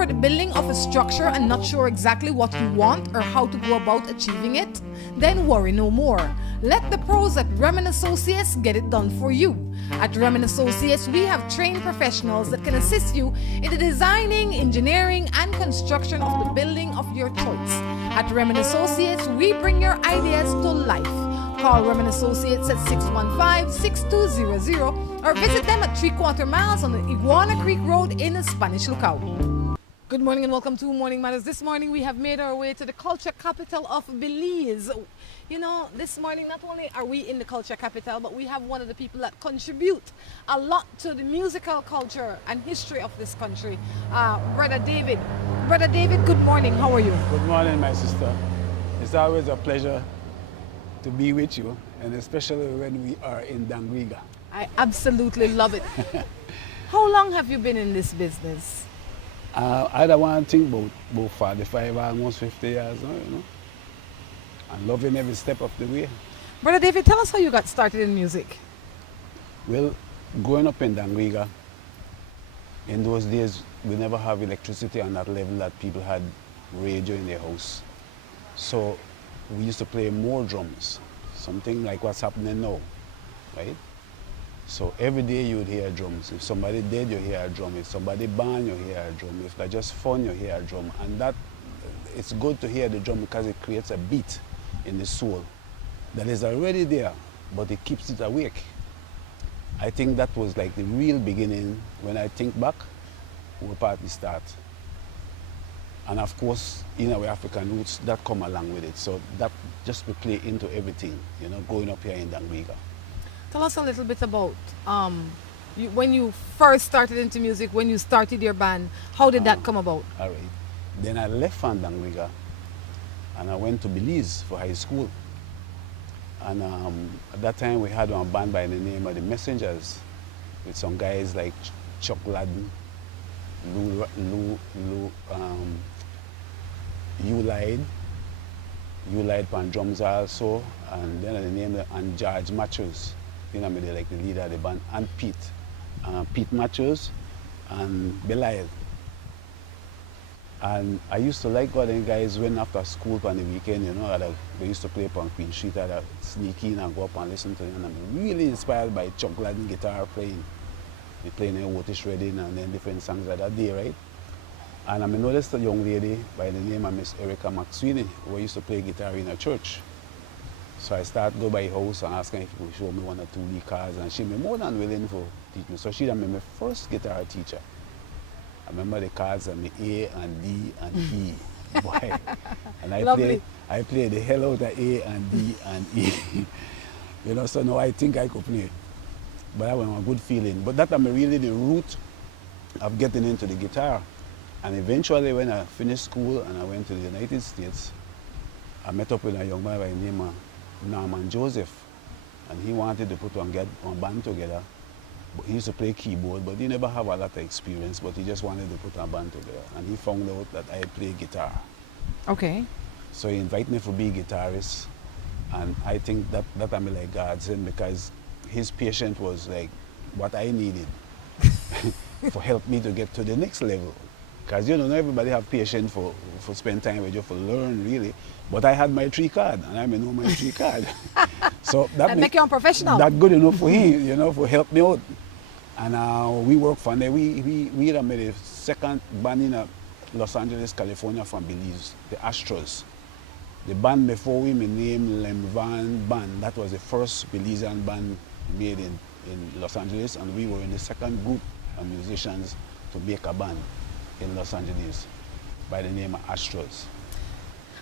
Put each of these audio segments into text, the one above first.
for the building of a structure and not sure exactly what you want or how to go about achieving it? Then worry no more. Let the pros at Remen Associates get it done for you. At Remen Associates, we have trained professionals that can assist you in the designing, engineering, and construction of the building of your choice. At Remen Associates, we bring your ideas to life. Call Remen Associates at 615-6200 or visit them at 3/4 miles on the Iguana Creek Road in the Spanish Lookout. Good morning and welcome to Morning Matters. This morning we have made our way to the culture capital of Belize. You know, this morning not only are we in the culture capital, but we have one of the people that contribute a lot to the musical culture and history of this country, Bredda David. Bredda David, good morning. How are you? Good morning, my sister. It's always a pleasure to be with you, and especially when we are in Dangriga. I absolutely love it. How long have you been in this business? I don't want to think about 45, almost 50 years now, you know. I'm loving every step of the way. Brother David, tell us how you got started in music. Well, growing up in Dangriga, in those days, we never have electricity on that level that people had radio in their house. So we used to play more drums, something like what's happening now, right? So every day you would hear drums. If somebody dead, you hear a drum. If somebody born, you hear a drum. If they're just fun, you hear a drum. And that, it's good to hear the drum because it creates a beat in the soul that is already there, but it keeps it awake. I think that was like the real beginning. When I think back, where party start. And of course, in our African roots, that come along with it. So that just will play into everything, you know, growing up here in Dangriga. Tell us a little bit about when you first started into music, when you started your band. How did that come about? All right. Then I left from Dangriga and I went to Belize for high school. And at that time we had a band by the name of the Messengers with some guys like Chuck Ladden, You Lied on drums also, and then the name and George Matthews. You know, they're like the leader of the band, and Pete Matthews and Belial. And I used to like God and guys when after school on the weekend, you know, they used to play upon Queen Street, I'd sneak in and go up and listen to them. And I'm really inspired by Chuck Gladden guitar playing. He playing Otis Redding and then different songs like that day, right? And I noticed a young lady by the name of Miss Erica McSweeney who used to play guitar in a church. So I started to go by her house and ask her if she would show me 1 or 2 lead cards, and she was more than willing to teach me. So she was my first guitar teacher. I remember the cards and the A and D and E. Boy. And I played the hell out of A and D and E. You know, so now I think I could play. But that was a good feeling. But that was really the root of getting into the guitar. And eventually when I finished school and I went to the United States, I met up with a young man by the name of Norman Joseph. And he wanted to put one band together. But he used to play keyboard, but he never have a lot of experience, but he just wanted to put a band together. And he found out that I play guitar. Okay. So he invited me to be a guitarist. And I think that I'm like God sent, because his patience was like what I needed for help me to get to the next level. Because you know, not everybody have patience for spend time with you, for learn really. But I had my 3 card, and I know my 3 card. So that make you a professional. That good enough for him, you know, for help me out. And we work from there. We had made a second band in Los Angeles, California from Belize, the Astros. The band before we named Lem Van Band. That was the first Belizean band made in Los Angeles, and we were in the second group of musicians to make a band in Los Angeles by the name of Astros.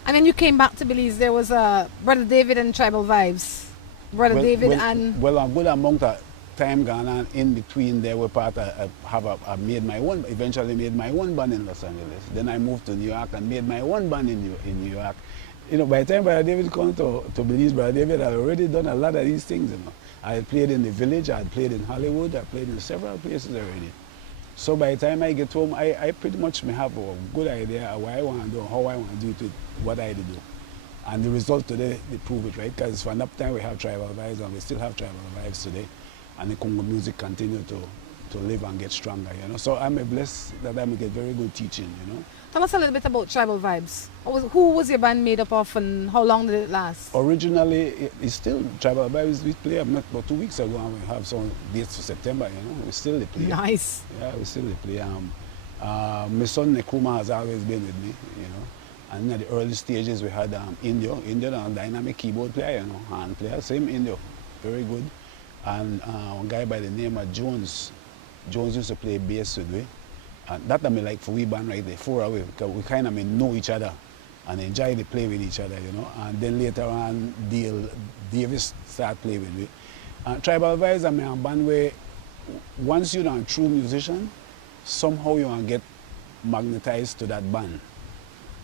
And then you came back to Belize. There was Brother David and Tribal Vibes. Well, a good amount of time gone on in between there were part I eventually made my own band in Los Angeles. Then I moved to New York and made my own band in New York. You know, by the time Brother David came to Belize, Brother David had already done a lot of these things, you know. I had played in the Village, I had played in Hollywood, I played in several places already. So by the time I get home, I pretty much may have a good idea of what I want to do, how I want to do it, what I do. And the result today, they prove it, right? Because from that time we have Tribal Vibes, and we still have Tribal Vibes today. And the Congo music continue to to live and get stronger, you know. So I'm blessed that I'm get very good teaching, you know. Tell us a little bit about Tribal Vibes. Who was your band made up of and how long did it last? Originally, it's still Tribal Vibes. We play. I met about 2 weeks ago, and we have some dates for September. You know, we still play. Nice. Yeah, we still play. My son Nekruma has always been with me. You know, and in the early stages we had Indio, a dynamic keyboard player, you know, hand player, same Indio, very good. And one guy by the name of Jones. Jones used to play bass with me. And that I mean like for we band right there, 4 away, because we kind of know each other and enjoy the play with each other, you know. And then later on, Davis started playing with me. And Tribal Vibes, I mean, a band where once you're a true musician, somehow you want to get magnetized to that band.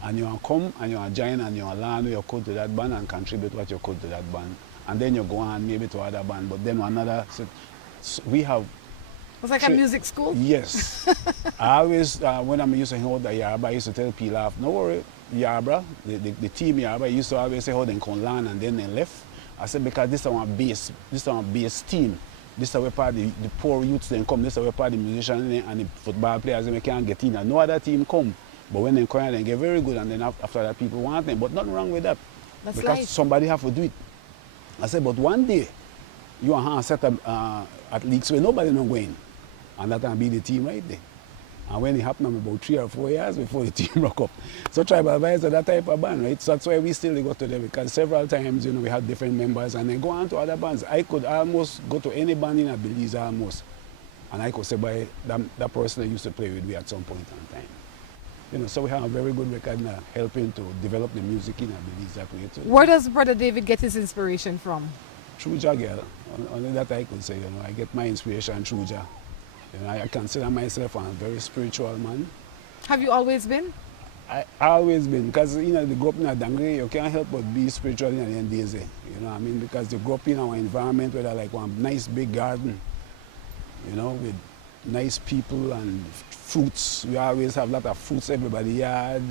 And you want to come and you want to join and you want to learn what you could to that band and contribute what you could to that band. And then you go on maybe to other band, but then another, so we have. It was like a music school? Yes. I always, when I used to hang out at Yarba, I used to tell people, no worry, Yarba, the team Yarba, used to always say how they can learn and then they left. I said, because this is our base team. This is where part the poor youths then come, this is where part the musicians and the football players they can't get in. And no other team come. But when they come, they get very good and then after that people want them. But nothing wrong with that. That's because life. Somebody have to do it. I said, but one day, you want to set up at leagues where nobody not going. And that can be the team right there. And when it happened about 3 or 4 years before the team broke up. So Tribal Vibes are that type of band, right? So that's why we still go to them, because several times, you know, we had different members and then go on to other bands. I could almost go to any band in Belize almost. And I could say by that person that used to play with me at some point in time. You know, so we have a very good record now helping to develop the music in Belize that way too. Where does Brother David get his inspiration from? Through Jah, girl. Only that I could say, you know, I get my inspiration through Jah. You know, I consider myself a very spiritual man. Have you always been? I always been, because you know, you grow up in a dangry, you can't help but be spiritual in the end of the day. You know what I mean? Because you grow up in our environment where there's like one nice big garden, you know, with nice people and fruits. We always have a lot of fruits everybody yard.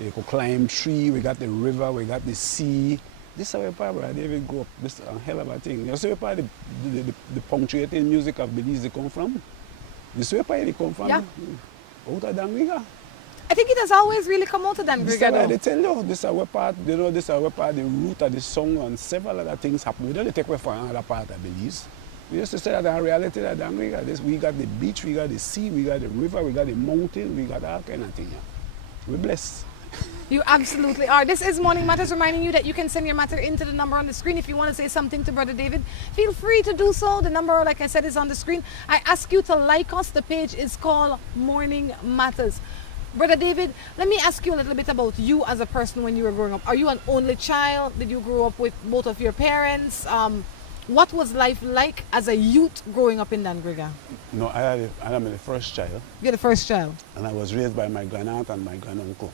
You could climb tree, we got the river, we got the sea. This is where Brother David grew up. This is a hell of a thing. You see where the punctuating music of Belize come from? This is where it come from? Yeah. Out of Dangriga. I think it has always really come out of Dangriga. This is why they tell you, this is where part, you know, this is where part the root of the song and several other things happen. We don't take away from another part of Belize. We used to say that in reality that Dangriga, we got the beach, we got the sea, we got the river, we got the mountain, we got all kind of things. We're blessed. You absolutely are. This is Morning Matters, reminding you that you can send your matter into the number on the screen. If you want to say something to Brother David, feel free to do so. The number, like I said, is on the screen. I ask you to like us. The page is called Morning Matters. Brother David, let me ask you a little bit about you as a person when you were growing up. Are you an only child? Did you grow up with both of your parents? What was life like as a youth growing up in Dangriga? No, I am the first child. You're the first child. And I was raised by my grandaunt and my granduncle,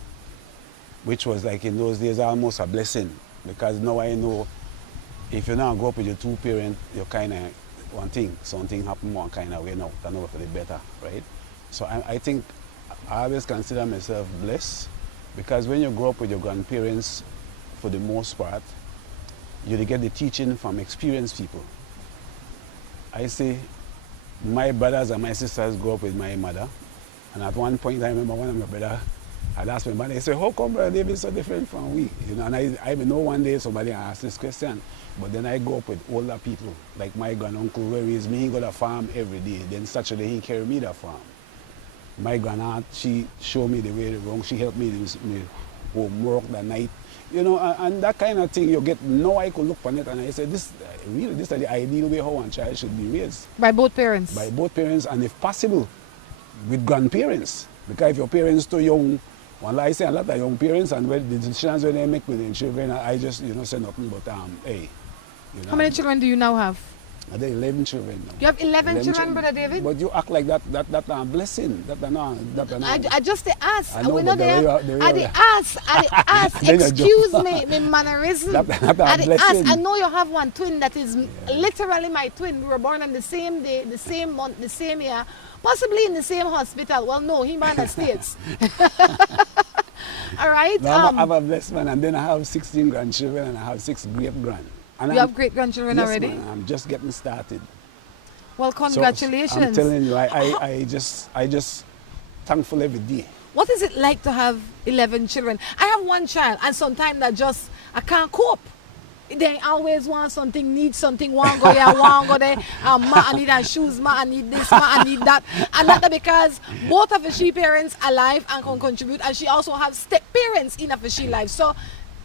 which was like in those days almost a blessing, because now I know if you now grow up with your two parents, you kind of one thing, something happen one kind of way now, I know for the better, right? So I think I always consider myself blessed, because when you grow up with your grandparents, for the most part, you get the teaching from experienced people. I say my brothers and my sisters grew up with my mother, and at one point I remember one of my brothers had asked me, they said, how come Brother David is so different from we? You know, and I know one day somebody asked this question, but then I grew up with older people, like my granduncle who raised me, he got a farm every day. Then Saturday he carried me the farm. My grandaunt, she showed me the way to wrong, she helped me with homework that night. You know, and that kind of thing you get, now I could look on it and I said, this is the ideal way how one child should be raised. By both parents? By both parents, and if possible, with grandparents. Because if your parents too young, well, I say a lot of young parents, and the decisions when they make with their children, I just, you know, say nothing but, hey. You know, how many children do you now have? I have 11 children now. You have 11 children, Brother David? But you act like that's a blessing. I just ask. I know, we know they ask. Excuse me, my mannerism. I know you have one twin that is literally my twin. We were born on the same day, the same month, the same year, possibly in the same hospital. Well, no, he man the States. All right? No, I have a blessed man, and then I have 16 grandchildren, and I have 6 great-grand. You have great-grandchildren yes, already? Man, I'm just getting started. Well, congratulations. So, I'm telling you, I just thankful every day. What is it like to have 11 children? I have one child, and sometimes I can't cope. They always want something, need something, want go here, want go there. Ma, I need her shoes, ma, I need this, ma, I need that. And not because both of she parents are alive and can contribute, and she also has step parents in of she life. So,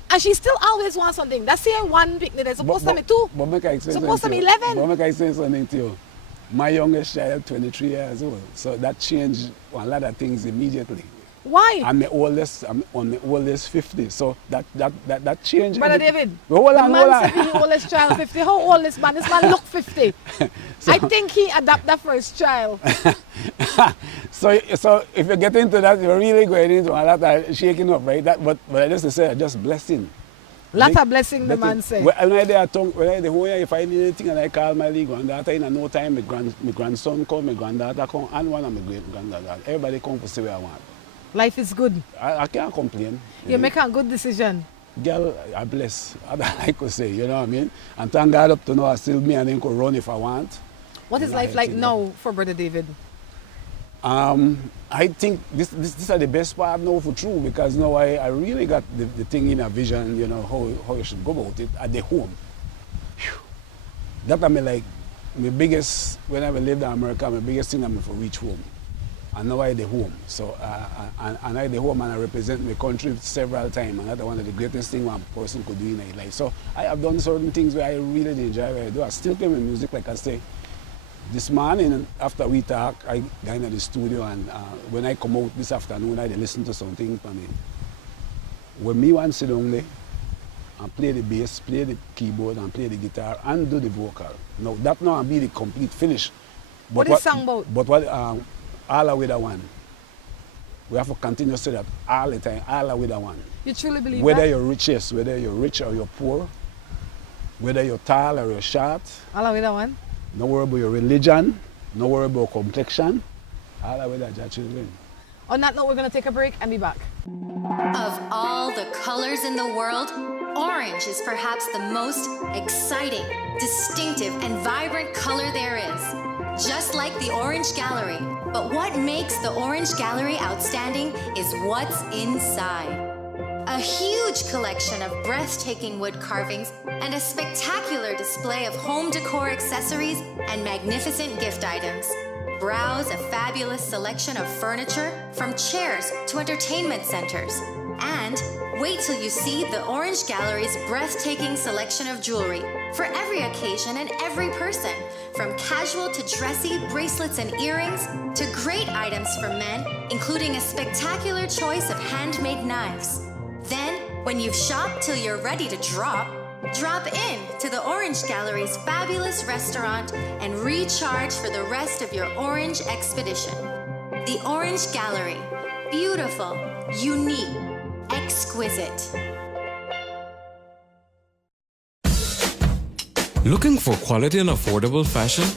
and she still always wants something. That's here one picnic. There's supposed to be two. But make I explain supposed to be 11. 11. But make I say something to you. My youngest child, 23 years old. So that changed a lot of things immediately. Why? I'm on the oldest 50. So that changed. Brother David, hold on. The oldest child 50. How old is man? This man look 50. So, I think he adopted the first child. so if you get into that, you're really going into a lot of shaking up, right? But I just say, just blessing. Lot of blessing, the man said. When I there if I need anything and I call my legal granddaughter in no time, my grandson come, my granddaughter come, and one of my great granddaughter. Everybody come to see what I want. Life is good. I can't complain. You make a good decision. Girl, I bless. I could say, you know what I mean? And thank God up to now, I still me and then could run if I want. What is life like now for Brother David? I think this is the best part now for true, because now I really got the thing in a vision, you know, how you should go about it at the home. Whew. That I mean, like, my biggest, when I lived in America, my biggest thing I'm for reach home. And now I the home. So, and I the home and I represent my country several times, and that's one of the greatest things one person could do in their life. So I have done certain things where I really enjoy what I do. I still play my music, like I say. This morning, after we talk, I go into the studio, and when I come out this afternoon, I listen to something for me. When me want to sit down there and play the bass, play the keyboard, and play the guitar, and do the vocal. Now, that now be the complete finish. What is song about? But what, all are with the one. We have to continue to say that all the time, all are with the one. You truly believe whether that? You're rich, yes, whether you're rich or you're poor, whether you're tall or you're short. All are with the one? No worry about your religion, no worry about complexion. All are with your children. On that note, we're going to take a break and be back. Of all the colors in the world, orange is perhaps the most exciting, distinctive, and vibrant color there is. Just like the Orange Gallery. But what makes the Orange Gallery outstanding is what's inside. A huge collection of breathtaking wood carvings and a spectacular display of home decor accessories and magnificent gift items. Browse a fabulous selection of furniture, from chairs to entertainment centers. And wait till you see the Orange Gallery's breathtaking selection of jewelry for every occasion and every person, from casual to dressy bracelets and earrings to great items for men, including a spectacular choice of handmade knives. Then, when you've shopped till you're ready to drop in to the Orange Gallery's fabulous restaurant and recharge for the rest of your orange expedition. The Orange Gallery. Beautiful, unique, exquisite. Looking for quality and affordable fashion?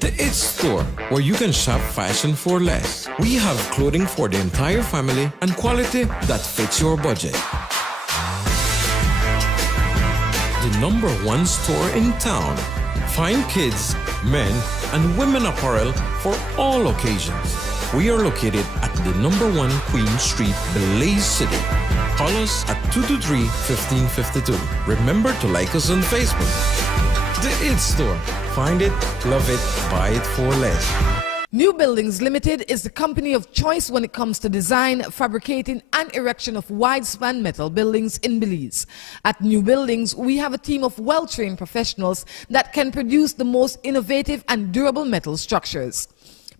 The It Store, where you can shop fashion for less. We have clothing for the entire family and quality that fits your budget. The #1 store in town. Find kids, men, and women apparel for all occasions. We are located at the #1 Queen Street, Belize City. Call us at 223-1552. Remember to like us on Facebook. The It Store. Find it, love it, buy it for less. New Buildings Limited is the company of choice when it comes to design, fabricating, and erection of wide-span metal buildings in Belize. At New Buildings, we have a team of well-trained professionals that can produce the most innovative and durable metal structures.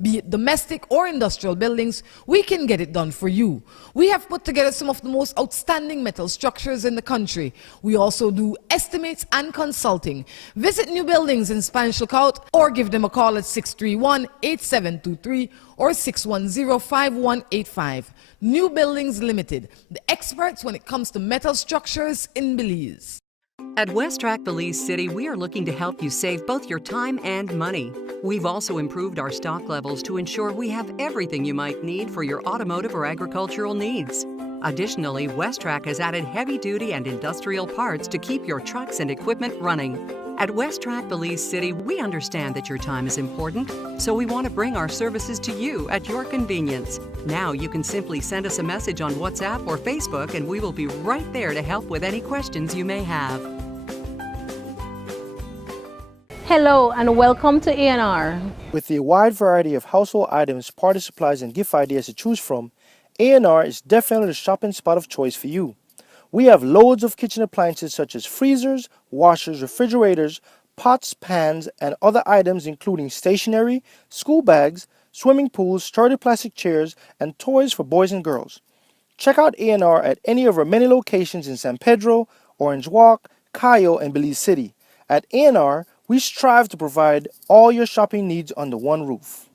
Be it domestic or industrial buildings, we can get it done for you. We have put together some of the most outstanding metal structures in the country. We also do estimates and consulting. Visit New Buildings in Spanish Lookout or give them a call at 631-8723 or 610-5185. New Buildings Limited, the experts when it comes to metal structures in Belize. At WestTrack Belize City, we are looking to help you save both your time and money. We've also improved our stock levels to ensure we have everything you might need for your automotive or agricultural needs. Additionally, WestTrack has added heavy-duty and industrial parts to keep your trucks and equipment running. At West Track Belize City, we understand that your time is important, so we want to bring our services to you at your convenience. Now you can simply send us a message on WhatsApp or Facebook, and we will be right there to help with any questions you may have. Hello and welcome to A&R. With a wide variety of household items, party supplies, and gift ideas to choose from, A&R is definitely the shopping spot of choice for you. We have loads of kitchen appliances such as freezers, washers, refrigerators, pots, pans, and other items including stationery, school bags, swimming pools, sturdy plastic chairs, and toys for boys and girls. Check out A&R at any of our many locations in San Pedro, Orange Walk, Cayo, and Belize City. At A&R, we strive to provide all your shopping needs under one roof.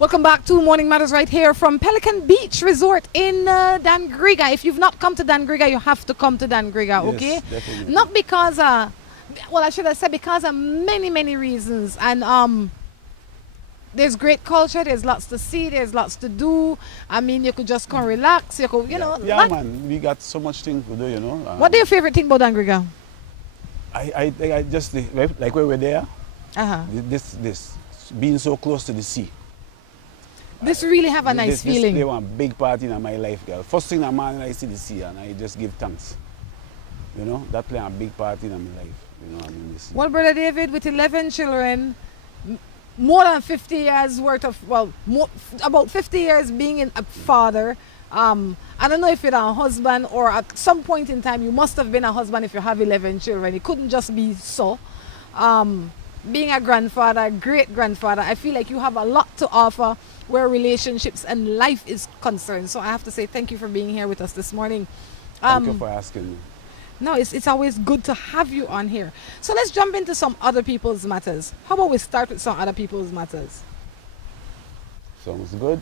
Welcome back to Morning Matters right here from Pelican Beach Resort in Dangriga. If you've not come to Dangriga, you have to come to Dangriga, okay? Yes, definitely. Not because, well, I should have said because of many, many reasons. And there's great culture, there's lots to see, there's lots to do. I mean, you could just come relax, you could, you know. Yeah, man, we got so much things to do, you know. What is your favorite thing about Dangriga? I just, like when we're there, Uh-huh. this being so close to the sea. This really have a nice feeling. This was a big part in my life, girl. First thing in the morning, I see the sea and I just give thanks. You know, that played a big part in my life. You know, I mean, the sea. Well, Brother David, with 11 children, more than 50 years worth of, well, about 50 years being a father. I don't know if you're a husband or at some point in time you must have been a husband if you have 11 children. It couldn't just be so. Being a grandfather, great grandfather, I feel like you have a lot to offer where relationships and life is concerned. So I have to say thank you for being here with us this morning. Thank you for asking me. No, it's always good to have you on here. So let's jump into some other people's matters. How about we start with some other people's matters? Sounds good.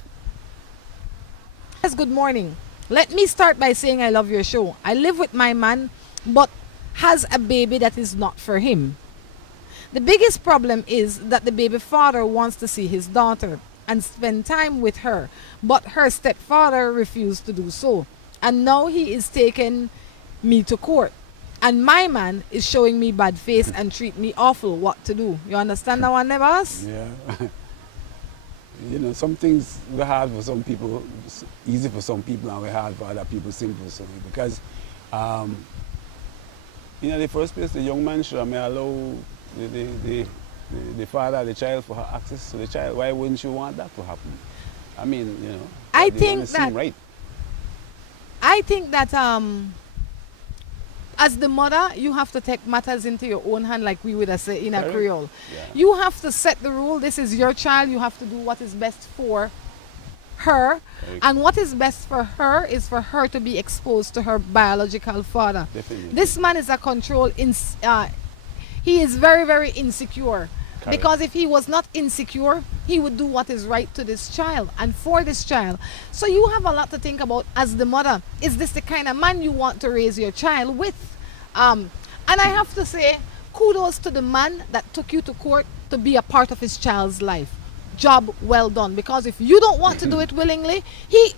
Yes, good morning. Let me start by saying I love your show. I live with my man, but has a baby that is not for him. The biggest problem is that the baby father wants to see his daughter and spend time with her, but her stepfather refused to do so. And now he is taking me to court. And my man is showing me bad face and treat me awful. What to do? You understand that one, Nevas? Yeah. You know, some things were hard for some people, easy for some people, and we're hard for other people, simple. So because, you know, the first place, the young man should allow the father, the child, for her access to the child. Why wouldn't you want that to happen? I mean, you know, I it think doesn't seem right. I think that as the mother, you have to take matters into your own hand, like we would have said in a Correct. Creole. Yeah. You have to set the rule. This is your child. You have to do what is best for her. Correct. And what is best for her is for her to be exposed to her biological father. Definitely. This man is a control. He is very, very insecure. Correct. Because if he was not insecure, he would do what is right to this child and for this child. So you have a lot to think about as the mother. Is this the kind of man you want to raise your child with? And I have to say, kudos to the man that took you to court to be a part of his child's life. Job well done. Because if you don't want to do it willingly, he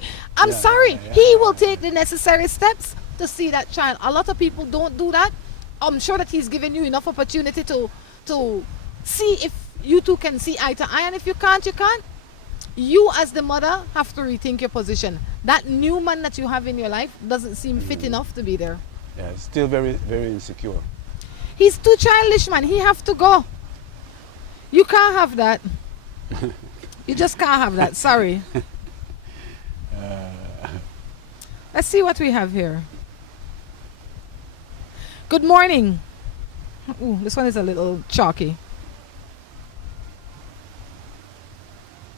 will take the necessary steps to see that child. A lot of people don't do that. I'm sure that he's given you enough opportunity to see if you two can see eye to eye, and if you can't, you can't. You as the mother have to rethink your position. That new man that you have in your life doesn't seem fit enough to be there. Yeah, still very, very insecure. He's too childish, man. He have to go. You can't have that. You just can't have that. Sorry. Let's see what we have here. Good morning. Ooh, this one is a little chalky.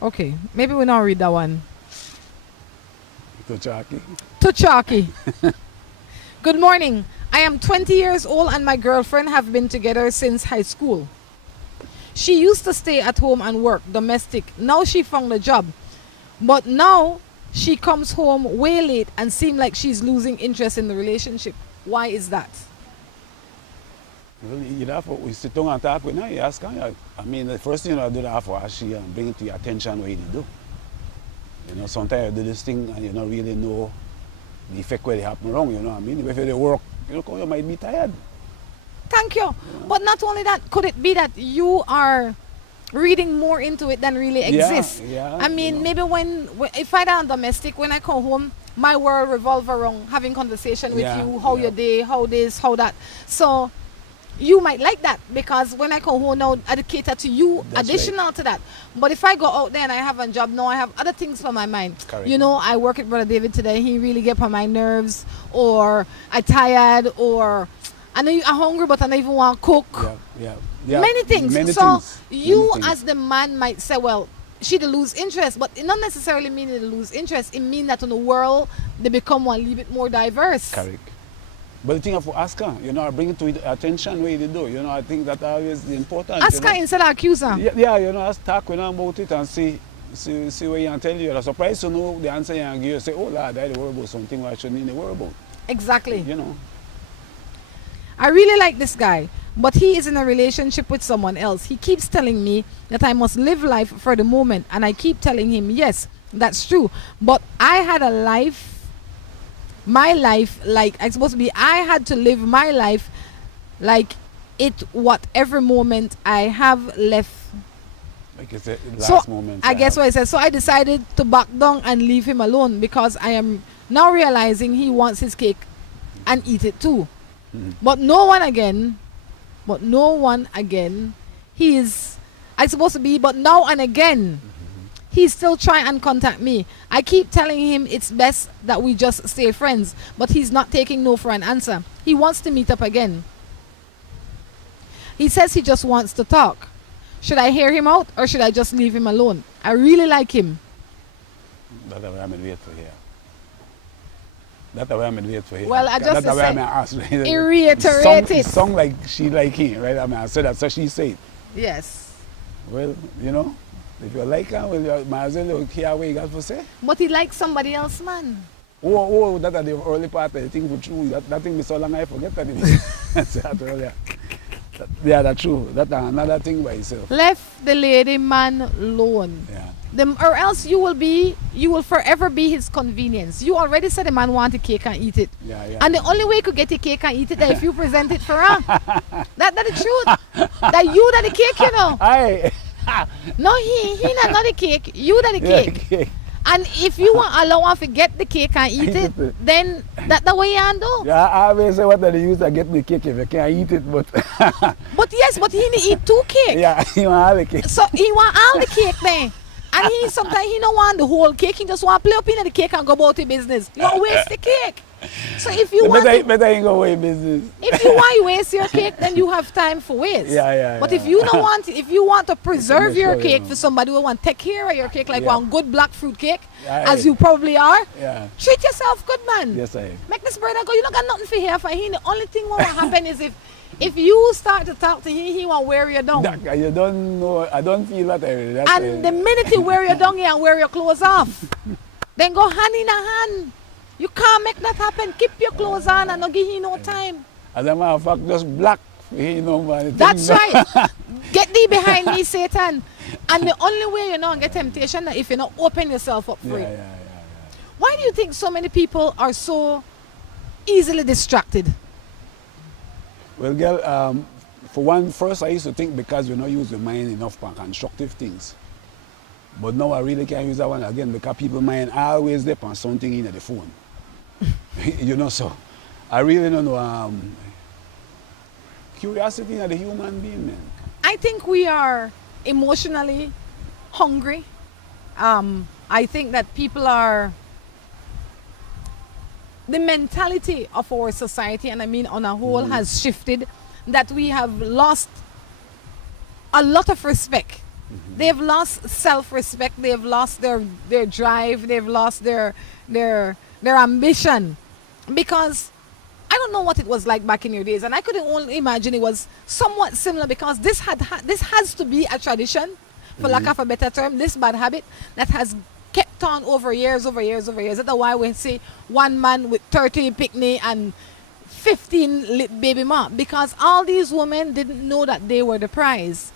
Okay, maybe we'll not read that one. Too chalky. Too chalky. Good morning. I am 20 years old and my girlfriend have been together since high school. She used to stay at home and work domestic. Now she found a job. But now she comes home way late and seems like she's losing interest in the relationship. Why is that? Well, you have to we sit down and talk with her. You ask her. I mean, the first thing you do that for ask she and bring it to your attention what you do. You know, sometimes you do this thing and you don't really know the effect where they happen wrong, you know what I mean? If you work, you might be tired. Thank you. But not only that, could it be that you are reading more into it than really exists? Yeah, I mean, maybe if I am domestic, when I come home, my world revolves around having conversation with you, how your day, how this, how that. So you might like that because when I come home now, I cater to you. That's additional to that. But if I go out there and I have a job now, I have other things for my mind. Correct. You know, I work with Brother David today. He really get on my nerves, or I tired, or I know I'm hungry, but I don't even want to cook. Yeah. Many things. Many so things. You as the man might say, well, she'd lose interest, but it not necessarily mean they lose interest. It means that in the world, they become one little bit more diverse. Correct. But the thing of ask her, you know, bring it to attention where you do. You know, I think that always is important. Ask her instead of accuse her. Yeah, you know, ask talk with her about it and see what you can tell you. You're surprised to know the answer you can give. You say, oh Lord, I worry about something I shouldn't worry about. Exactly. You know. I really like this guy, but he is in a relationship with someone else. He keeps telling me that I must live life for the moment, and I keep telling him, yes, that's true. But I had a life, my life, like I'm supposed to be, I had to live my life like it whatever moment I have left. Like it's the last moment. I guess what I said. So I decided to back down and leave him alone because I am now realizing he wants his cake and eat it too. But no one again, he is, I supposed to be, but now and again, he's still trying and contact me. I keep telling him it's best that we just stay friends, but he's not taking no for an answer. He wants to meet up again. He says he just wants to talk. Should I hear him out or should I just leave him alone? I really like him. That's the way I'm wait for here. That's the way I'm wait for here. Well, I just that's the way I'm asked. He reiterated it. Song like she like him, right? I mean, I said that, so she said. Yes. Well, you know, if you like him, well, you might as well hear what you got to say. But he likes somebody else, man. Oh, that's the early part of the thing for true. That thing is so long I forget that. That's earlier. Yeah, that's true. That's another thing by itself. Left the lady man alone. Yeah. Or else you will forever be his convenience. You already said the man want a cake and eat it. Yeah. And the only way you could get a cake and eat it is if you present it for her. That's the truth. That you that the cake, you know. Aye. No, he not the cake. You that the cake. Yeah, and if you want allow him to get the cake and eat it, then that's the way you handle. Yeah, I always say what they use to get the cake if you can't eat it, but But yes, but he need eat 2 cakes. Yeah, he want all the cake. So he want all the cake then. And sometimes he don't want the whole cake, he just want to play up in the cake and go about his business. You don't waste the cake. So if you want better ain't go away business. If you want to waste your cake, then you have time for waste. Yeah. But if you don't want, if you want to preserve your cake for somebody who want to take care of your cake, like one good black fruit cake, as you probably are, treat yourself good, man. Yes, I am. Make this brother go. You don't got nothing for here for him. The only thing what will happen is if you start to talk to him, he won't wear you down. You don't know. I don't feel that. And the minute he wear you down, he and wear your clothes off. Then go hand in a hand. You can't make that happen. Keep your clothes on and not give him no time. As a matter of fact, just black. You know, man. That's right. Get thee behind me, Satan. And the only way you know get temptation is if you not open yourself up for it. Yeah. Why do you think so many people are so easily distracted? Well, girl, for one, first I used to think because we don't use the mind enough for constructive things. But now I really can't use that one again because people mind always depend on something in the phone. You know, so I really don't know. Curiosity in the human being, man. I think we are emotionally hungry. I think that people are, the mentality of our society, and I mean on a whole, has shifted, that we have lost a lot of respect. They've lost self-respect, they've lost their drive, they've lost their ambition. Because I don't know what it was like back in your days, and I could only imagine it was somewhat similar, because this has to be a tradition, for lack of a better term, this bad habit that has kept on over years. That's why we say one man with 30 picnic and 15 lit baby mom, because all these women didn't know that they were the prize.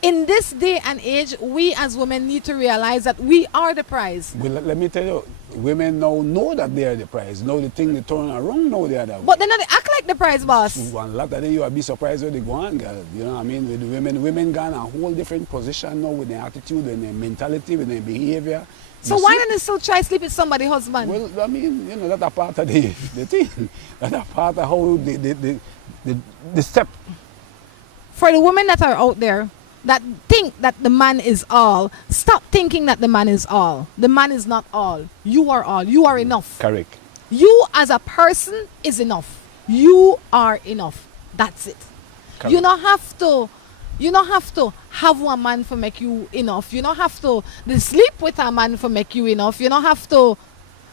In this day and age, we as women need to realize that we are the prize. Well, let me tell you, women now know that they are the prize. Now the thing they turn around, now they are the But then they act like the prize, boss. One lot of them, you will be surprised where they go on, girl. You know what I mean? With the women gone a whole different position now, with their attitude, with their mentality, with their behavior. So why don't they still try to sleep with somebody's husband? Well, I mean, you know, that's a part of the thing. That's a part of how the step. For the women that are out there that think that the man is all, stop thinking that the man is all. The man is not all. You are all. You are enough. Correct. You as a person is enough. You are enough. That's it. Correct. You don't have to have one man for make you enough. You don't have to sleep with a man for make you enough. You don't have to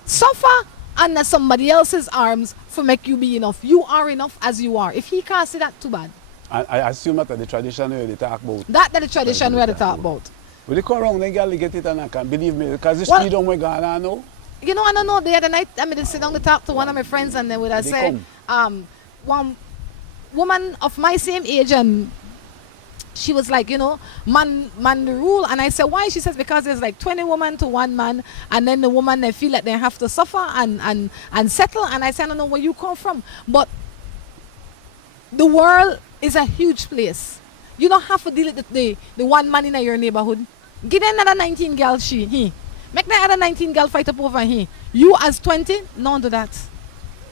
suffer under somebody else's arms for make you be enough. You are enough as you are. If he can't see that, too bad. I assume that the tradition where they talk about. That the tradition where they talk about. Will they come around, they girl get it, and I can believe me, because this freedom we're going on now. You know, I don't know, the other night, I mean, I sit down to talk to one of my friends, and they would have said, one woman of my same age, and she was like, you know, man the rule. And I said, why? She says, because there's like 20 women to one man, and then the woman, they feel like they have to suffer and settle. And I said, I don't know where you come from, but the world is a huge place. You don't have to deal with the one man in your neighborhood. Give them another 19 girls, he. Make the other 19 girls fight up over him. You as 20, don't do that.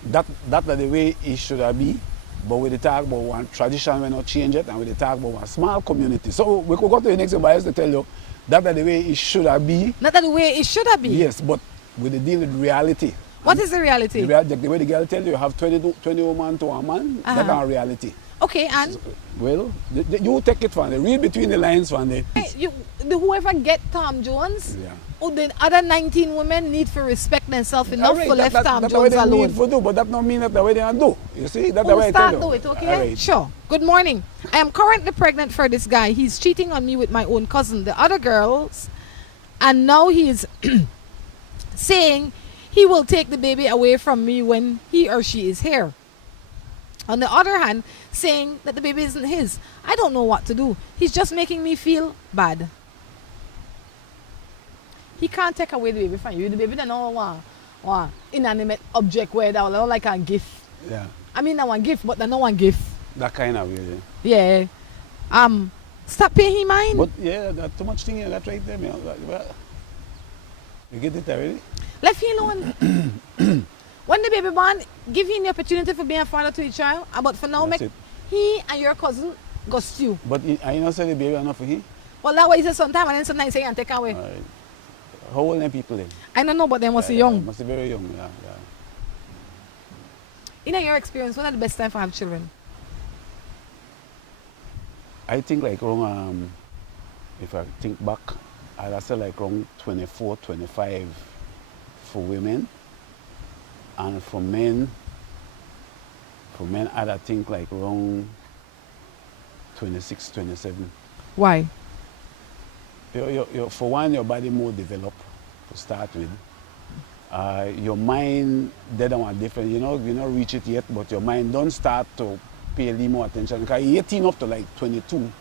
That's the way it should be. But we talk about one tradition, we not change it, and we talk about one small community. So we could go to the next bias to tell you that's the way it should be. Not the way it should be. Yes, but we deal with reality. What is the reality? The way the girl tell you have 20 women to a man, that's our reality. Okay, and? Well, you take it from the read between the lines from the... Whoever get Tom Jones, the other 19 women need to respect themselves enough to let Tom Jones alone. Need for do, but that don't mean that the way they do. You see, that's the way I tell you. Do it, okay? Right. Sure. Good morning. I am currently pregnant for this guy. He's cheating on me with my own cousin, the other girls, and now he's saying he will take the baby away from me when he or she is here. On the other hand, saying that the baby isn't his. I don't know what to do. He's just making me feel bad. He can't take away the baby from you. The baby don't know one inanimate object where they don't like a gift. Yeah. I mean, that one gift, but they no one gift. That kind of way. Yeah. Stop paying him mind. But yeah, that's too much thing here. That's right there, man. You get it already? Let him alone. When the baby born, give him the opportunity for being a father to the child. But for now, make he and your cousin go stew. But I not say the baby enough for him? Well, that way he says sometime, and then sometimes he say and take away. Right. How old are people then? I don't know, but they must be young. Must be very young, yeah. In your experience, when are the best time for have children? I think like around, if I think back, I'd say like around 24, 25 for women. And for men, I'd think like around 26, 27. Why? For one, your body more developed to start with. Your mind, they don't want different. You not reach it yet, but your mind don't start to pay a little more attention. Because you're 18 up to like 22.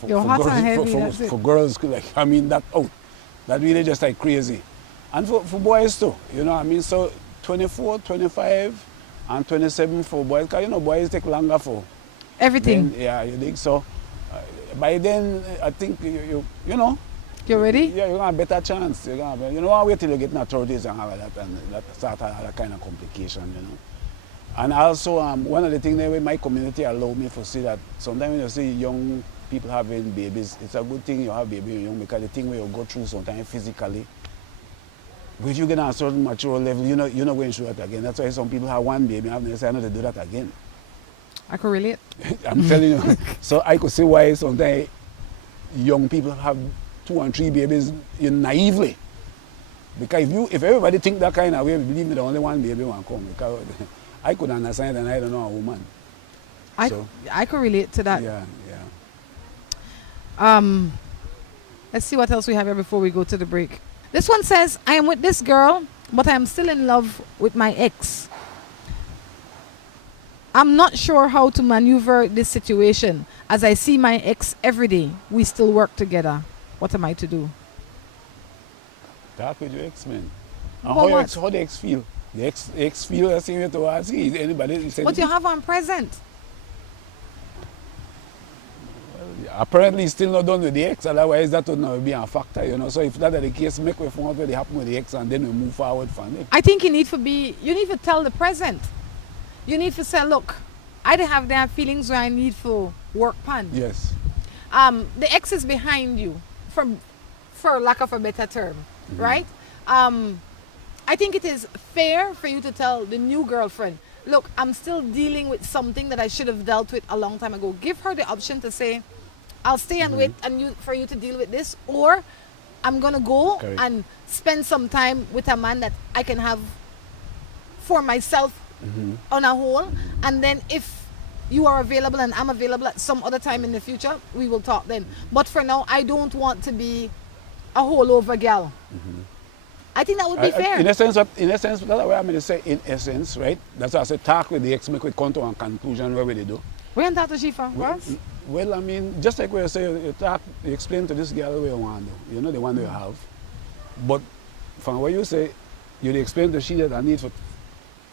For girls, like, I mean, that really just like crazy. And for boys too, you know what I mean? So 24, 25, and 27 for boys. Because, boys take longer for everything. Men, yeah, you think so. By then, I think, you know. You're ready? Yeah, you're going to have a better chance. You don't wait till you get in authorities and all of that, and that start that kind of complication, And also, one of the things that my community allow me to see that sometimes when you see young people having babies, it's a good thing you have baby young, because the thing where you go through sometimes physically, when you get on a certain mature level, you're not going through that again. That's why some people have one baby and they say, I know to do that again. I could relate. I'm telling you. So I could see why sometimes young people have 2 and 3 babies naively. Because if everybody think that kind of way, believe me, the only one baby will come. Because I could understand and I don't know a woman. I could relate to that. Yeah. Let's see what else we have here before we go to the break. This one says, I am with this girl, but I am still in love with my ex. I'm not sure how to maneuver this situation as I see my ex every day. We still work together. What am I to do? Talk with your ex, man. And About how the ex feel? The ex feel the same way towards you. Is anybody saying? What you have on present? Apparently still not done with the ex, otherwise that would not be a factor, you know. So if that is the case, make we find out what happened with the ex and then we move forward from it. I think you need to tell the present. You need to say, look, I don't have their feelings where I need to work on. Yes. The ex is behind you, for lack of a better term, right? I think it is fair for you to tell the new girlfriend, look, I'm still dealing with something that I should have dealt with a long time ago. Give her the option to say, I'll stay and wait for you to deal with this, or I'm gonna go and spend some time with a man that I can have for myself on a whole, and then if you are available and I'm available at some other time in the future, we will talk then. But for now, I don't want to be a whole over gal. I think that would be fair. In a sense, that's what I'm going to say. In essence, right? That's why I said talk with the ex, make we come to a conclusion where we do. Where and that Shifa? Well, I mean, just like we say, you explain to this girl what you want to do. You know the one you have. But from what you say, you explain to she that I need to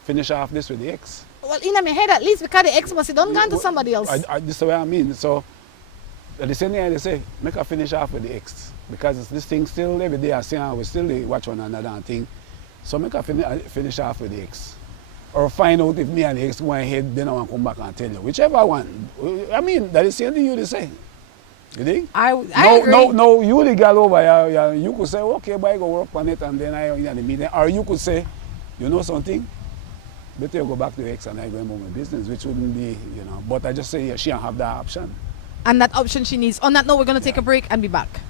finish off this with the ex. Well, in my head at least, because the ex must have done gone to somebody else. This is what I mean. So, at the same time, they say, make her finish off with the ex. Because this thing still, every day I see her, we still watch one another and thing. So make her finish off with the ex. Or find out if me and the ex go ahead, then I want to come back and tell you. Whichever one. I mean, that is the same thing you say. You think? I agree. No, you the girl over here, you could say, okay, boy, go work on it and then I in the meeting. Or you could say, you know something? Better you go back to the ex and I go about my business, which wouldn't be, you know. But I just say she don't have that option. And that option she needs. On that note, we're going to take a break and be back.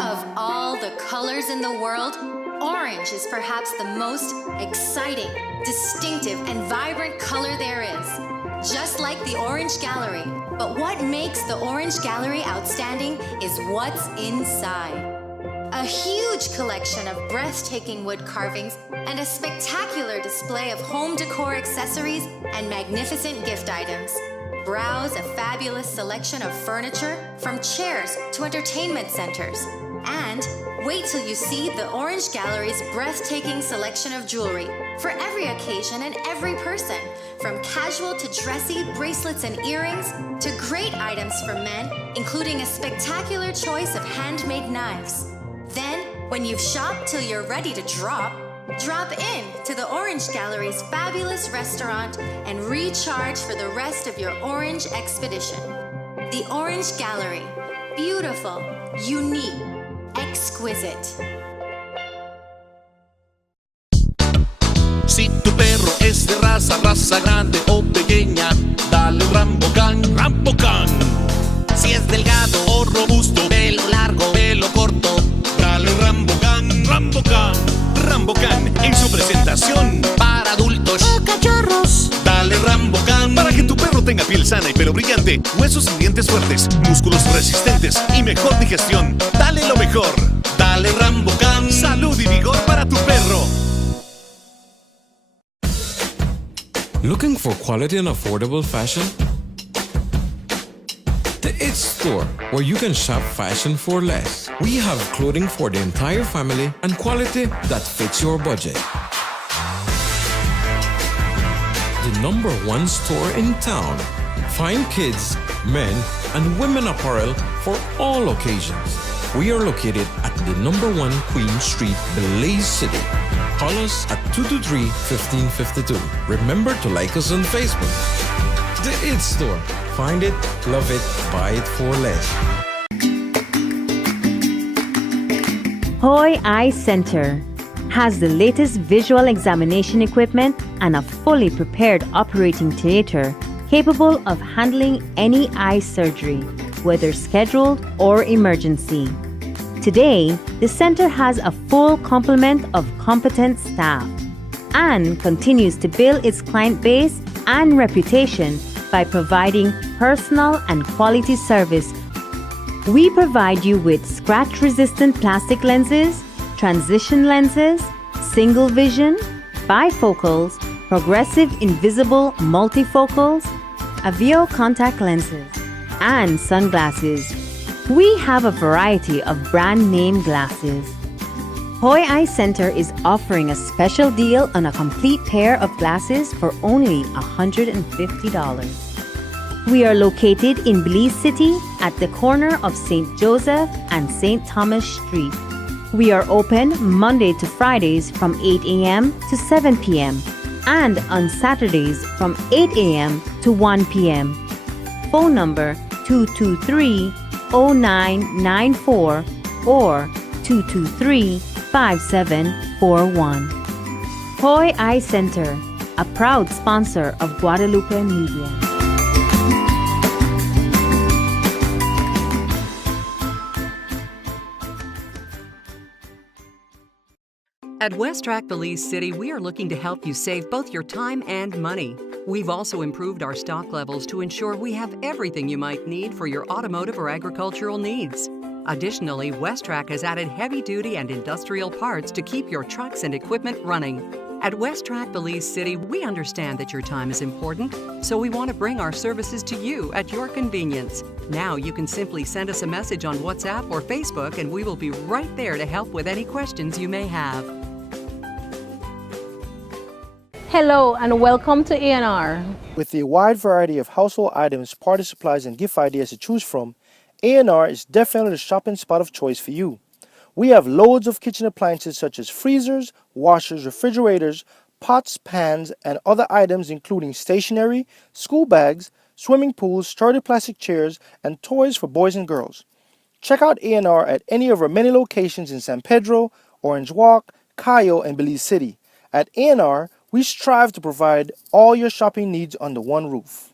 Of all the colors in the world, orange is perhaps the most exciting, distinctive, and vibrant color there is. Just like the Orange Gallery. But what makes the Orange Gallery outstanding is what's inside. A huge collection of breathtaking wood carvings and a spectacular display of home decor accessories and magnificent gift items. Browse a fabulous selection of furniture, from chairs to entertainment centers. And wait till you see the Orange Gallery's breathtaking selection of jewelry for every occasion and every person, from casual to dressy bracelets and earrings to great items for men, including a spectacular choice of handmade knives. Then, when you've shopped till you're ready to drop in to the Orange Gallery's fabulous restaurant and recharge for the rest of your orange expedition. The Orange Gallery. Beautiful, unique, exquisite. Si tu perro es de raza grande o pequeña, dale un Rambo-Can. Si es delgado o robusto, pelo largo, pelo corto, dale un Rambo-Can. Rambo-Can en su presentación para adultos o cachorros. Dale Rambo-Can para que tu perro tenga piel sana y pelo brillante, huesos y dientes fuertes, músculos resistentes y mejor digestión. Dale lo mejor. Dale Rambo-Can. Salud y vigor para tu perro. Looking for quality and affordable fashion? The It Store, where you can shop fashion for less. We have clothing for the entire family and quality that fits your budget. The #1 store in town. Fine kids, men, and women apparel for all occasions. We are located at the #1 Queen Street, Belize City. Call us at 223-1552. Remember to like us on Facebook. The It Store. Find it, love it, buy it for less. Hoy Eye Center has the latest visual examination equipment and a fully prepared operating theater capable of handling any eye surgery, whether scheduled or emergency. Today, the center has a full complement of competent staff. and continues to build its client base and reputation by providing personal and quality service. We provide you with scratch-resistant plastic lenses, transition lenses, single vision, bifocals, progressive invisible multifocals, Avio contact lenses, and sunglasses. We have a variety of brand name glasses. Hoy Eye Center is offering a special deal on a complete pair of glasses for only $150. We are located in Belize City at the corner of St. Joseph and St. Thomas Street. We are open Monday to Fridays from 8 a.m. to 7 p.m. and on Saturdays from 8 a.m. to 1 p.m. Phone number 223-0994 or 223-5741. Hoy Eye Center, a proud sponsor of Guadalupe Media. At Westrack Belize City, we are looking to help you save both your time and money. We've also improved our stock levels to ensure we have everything you might need for your automotive or agricultural needs. Additionally, Westrack has added heavy-duty and industrial parts to keep your trucks and equipment running. At Westrack Belize City, we understand that your time is important, so we want to bring our services to you at your convenience. Now you can simply send us a message on WhatsApp or Facebook and we will be right there to help with any questions you may have. Hello and welcome to A&R. With a wide variety of household items, party supplies, and gift ideas to choose from, A&R is definitely the shopping spot of choice for you. We have loads of kitchen appliances such as freezers, washers, refrigerators, pots, pans, and other items including stationery, school bags, swimming pools, sturdy plastic chairs, and toys for boys and girls. Check out A&R at any of our many locations in San Pedro, Orange Walk, Cayo, and Belize City. At A&R, we strive to provide all your shopping needs under one roof.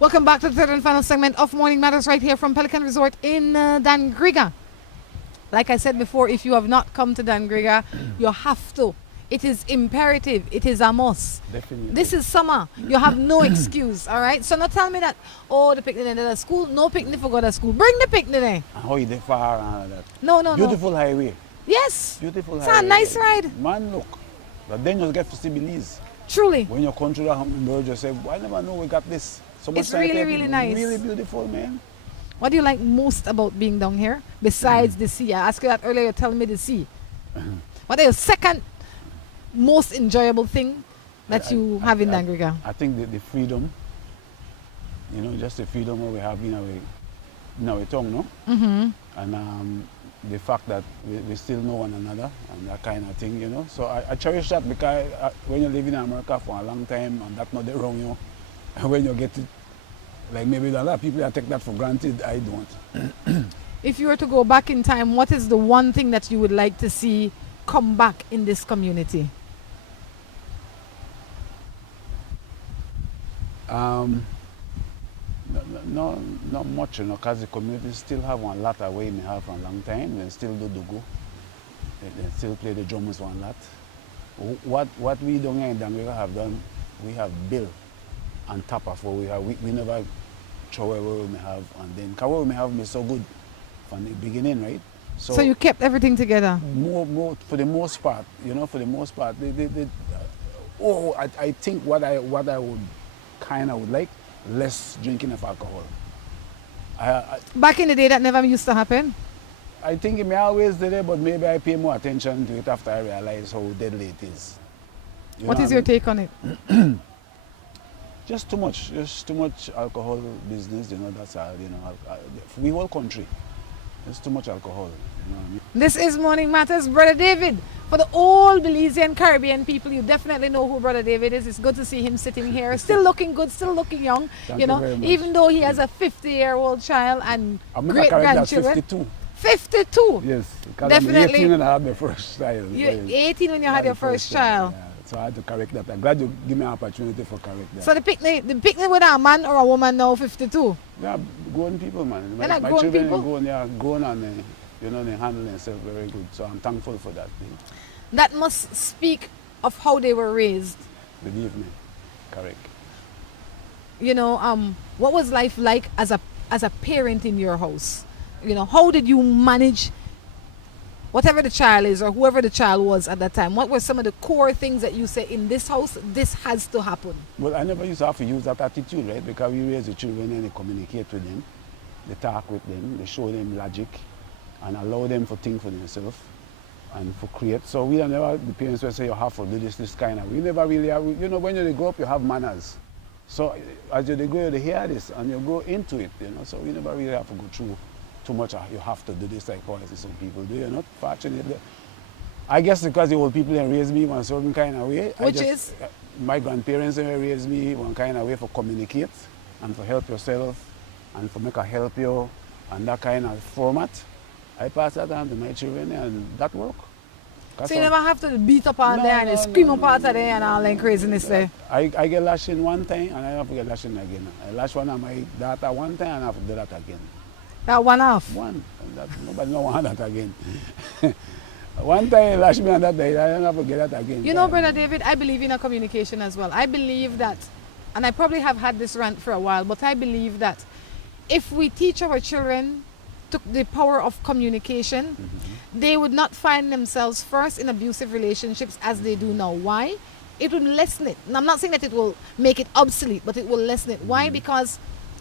Welcome back to the third and final segment of Morning Matters right here from Pelican Resort in Dangriga. Like I said before, if you have not come to Dangriga, you have to. It is imperative. It is a must. Definitely. This is summer. You have no excuse, all right? So not tell me that, oh, the picnic in the school. No picnic for go to school. Bring the picnic there. How you far and all that. No. Beautiful highway. Yes. Beautiful It's highway. a nice ride. Man, look. But then you get to see Belize. Truly. When you come through the Hummingbird, you say, I never know we got this. So much It's really nice. Really beautiful, man. What do you like most about being down here besides the sea? I asked you that earlier. You're telling me the sea. What is your second most enjoyable thing that you have in Dangriga? I think the freedom. You know, just the freedom that we have in our tongue, no? Mm-hmm. And the fact that we still know one another and that kind of thing, you know. So I cherish that because when you live in America for a long time and that's not the wrong, you know. And when you get it, like maybe a lot of people that take that for granted, I don't. If you were to go back in time, what is the one thing that you would like to see come back in this community? No, not much, you know, because the community still have one lot of way we have for a long time. They still do dugu. They still play the drummers one lot. What we down here in Dangriga have done, we have built on top of what we have. We never throw away what we have, and then because what we have been so good from the beginning, right? So you kept everything together? More for the most part, you know, for the most part. I think what I would kind of would like, less drinking of alcohol. Back in the day, that never used to happen? I think it may always do it, but maybe I pay more attention to it after I realize how deadly it is. What is your take on it? Just too much alcohol business, you know, that's all, you know, we whole country. It's too much alcohol. You know what I mean? This is Morning Matters, Brother David. For the old Belizean Caribbean people, you definitely know who Brother David is. It's good to see him sitting here, still looking good, still looking young. Thank you know, you very much. even though he has a 50-year-old child and I'm great grandchildren. 52. 52. Yes, because Definitely. I'm 18 and I had my first child. You're 18 when you had your first child. Yeah. So I had to correct that. I'm glad you give me an opportunity for correct that. So the picnic with a man or a woman now 52. Yeah, grown people, man. They're not My grown children people? are grown, yeah, grown and you know, they handle themselves very good. So I'm thankful for that. You know. That must speak of how they were raised. Believe me, correct. You know, what was life like as a parent in your house? You know, how did you manage whatever the child is or whoever the child was at that time? What were some of the core things that you say in this house, this has to happen? Well, I never used to have to use that attitude, right? Because we raise the children and they communicate with them, they talk with them, they show them logic and allow them to think for themselves and for create. So we are never, the parents will say you have to do this kind of, we never really have, you know, when you grow up you have manners. So as you grow, you hear this and you go into it, you know, so we never really have to go through too much, you have to do this like how I see some people do, you know, fortunately. I guess because the old people they raised me one certain kind of way. Which is? My grandparents they raised me one kind of way for communicate and for help yourself and for make a help you and that kind of format. I pass that on to my children and that work. So you never have to beat up on there and scream up out of there and all that craziness there? I get lashed in one time and I have to get lashed in again. I lashed one of my daughter one time and I have to do that again. That one off? One. And that, nobody no want that again. One time he lashed me on that day, I don't have to get that again. You know, Brother David, I believe in a communication as well. I believe that, and I probably have had this rant for a while, but I believe that if we teach our children the power of communication, they would not find themselves first in abusive relationships as they do now. Why? It would lessen it. And I'm not saying that it will make it obsolete, but it will lessen it. Why? Because